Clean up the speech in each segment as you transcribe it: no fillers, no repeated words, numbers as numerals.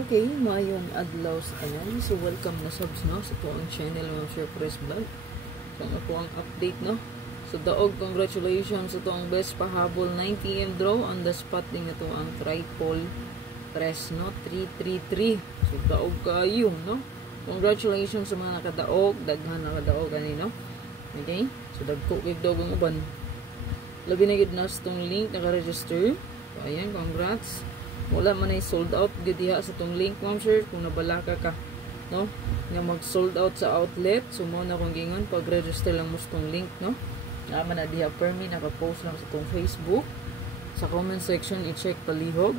Okay, mayong adlaw sa tanan. So, welcome na subs, no? Sa tuwang channel, Ma'am Sir Press Vlog. So, ano po ang update, no? So, daog, congratulations sa tuwang best pahabol 9 PM draw on the spot din na tuwang triple 3, no? 333. So, daog kayo, no? Congratulations sa mga nakadaog. Daghan nakadaog, gani, no? Okay? So, dagko kay daog ang uban. Labi na gid nas tong link naka-register. So, ayan, congrats. Wala man ay sold out diha sa tong link, Ma'am Sir, kung nabalaka ka, no, nga mag sold out sa outlet. So mo na kung gingon pag register lang mo sa tong link, no, naman na diha permi naka-post lang sa tong Facebook. Sa comment section i-check palihog,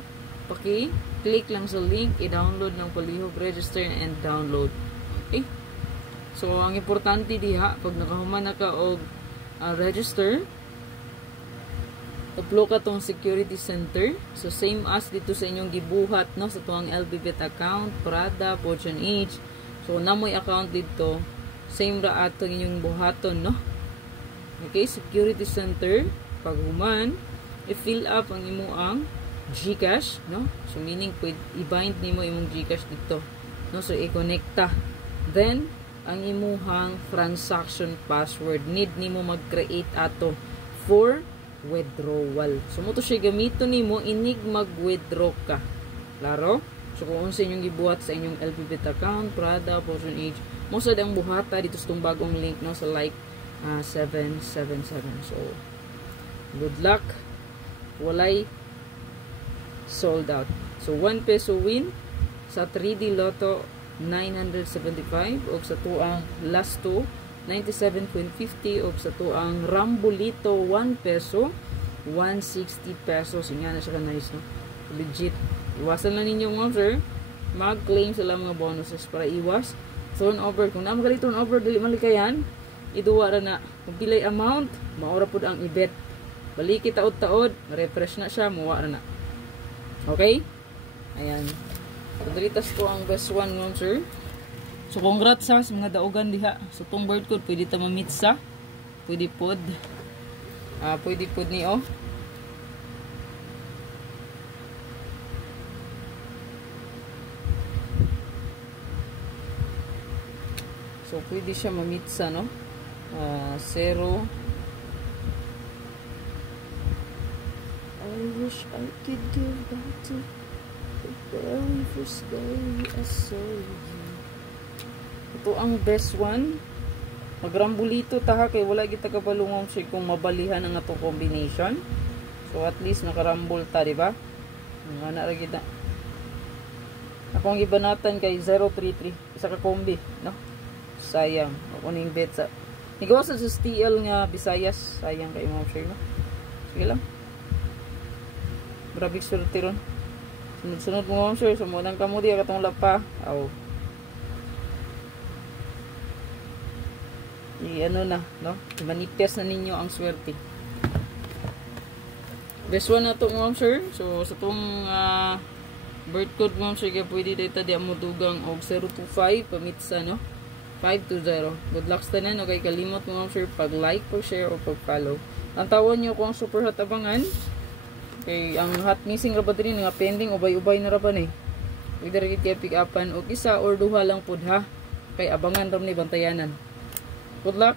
click lang sa link, i-download ng palihog, register and download. Okay, so ang importante diha pag nakahuman na ka og register, upload ka tong security center. So same as dito sa inyong gibuhat, no, sa tuwang LBBet account, Prada, Fortune Age. So namoy account dito, same ra ato inyong buhaton, no. Okay, security center. Pag human, i-fill up ang imuang GCash, no. So meaning pwede i-bind nimo imong GCash dito, no. So i-connecta. Then ang imuhang transaction password need nimo mag-create ato for withdrawal. So mo to siya gamito nimo inig mag-withdraw ka. Klaro? So kung unsa inyong gibuhat sa inyong LBBet account, Prada, Fortune Age, mo sad ang buhata dito sa tong bagong link, no, sa like 777. So good luck. Walay sold out. So 1 peso win sa 3D Lotto 975 o sa tuang last 2 97.50 o sa tuang Rambolito 1 peso 160 pesos. Nga na siya ka-nice, no? Legit. Iwasan lang ninyo, Ma'am Sir, mag-claim sila mga bonuses para iwas turnover. Kung na magaling turnover dili malikayan, iduwa ra na kung pilay amount maura pud ang i-bet. Baliki taod-taod, refresh na siya, muwa ra na. Okay, ayan, padalitas ko ang best one, Ma'am Sir. So congrats sa mga daogan diha. So tong bird code pwede ta ma-meet sa pwede pod ni, oh. So pwede siya ma-meet sa, no, 0. I wish I could give back to the very first day I saw you. Ito ang best one. Magrambulito taha kay wala kita kabalungong siya kung mabalihan ang ato combination. So at least nakarambol ta, di ba? Nga na ra kita. Akong gibanatan kay 033 isa ka kombi, no? Sayang. Ako ning bet sa Nigawas sa STL nga Visayas. Sayang kay Ma'am Sher, no? Sige lang. Grabe swerte ron. Sunod-sunod mo, Ma'am Sher. Sumunang kamo di katong lapa. Aw. Ano na, no? Manipes na ninyo ang swerte. Best one na to, Ma'am Sir. So sa tong bird code, Ma'am Sir, kaya pwede dito di mo dugang og 025 pamitsa, no? 520. Good luck sa tanan. Okay, kalimot mo, Ma'am Sir, pag-like, pag-share, o pag-follow. Ang tawon nyo kung super hot abangan. Okay, ang hot missing rabat rin nga pending, ubay-ubay na raban, eh. Pwede rin kaya pick upan o isa or duha lang pod, ha? Okay, abangan ram ni bantayanan. Good luck.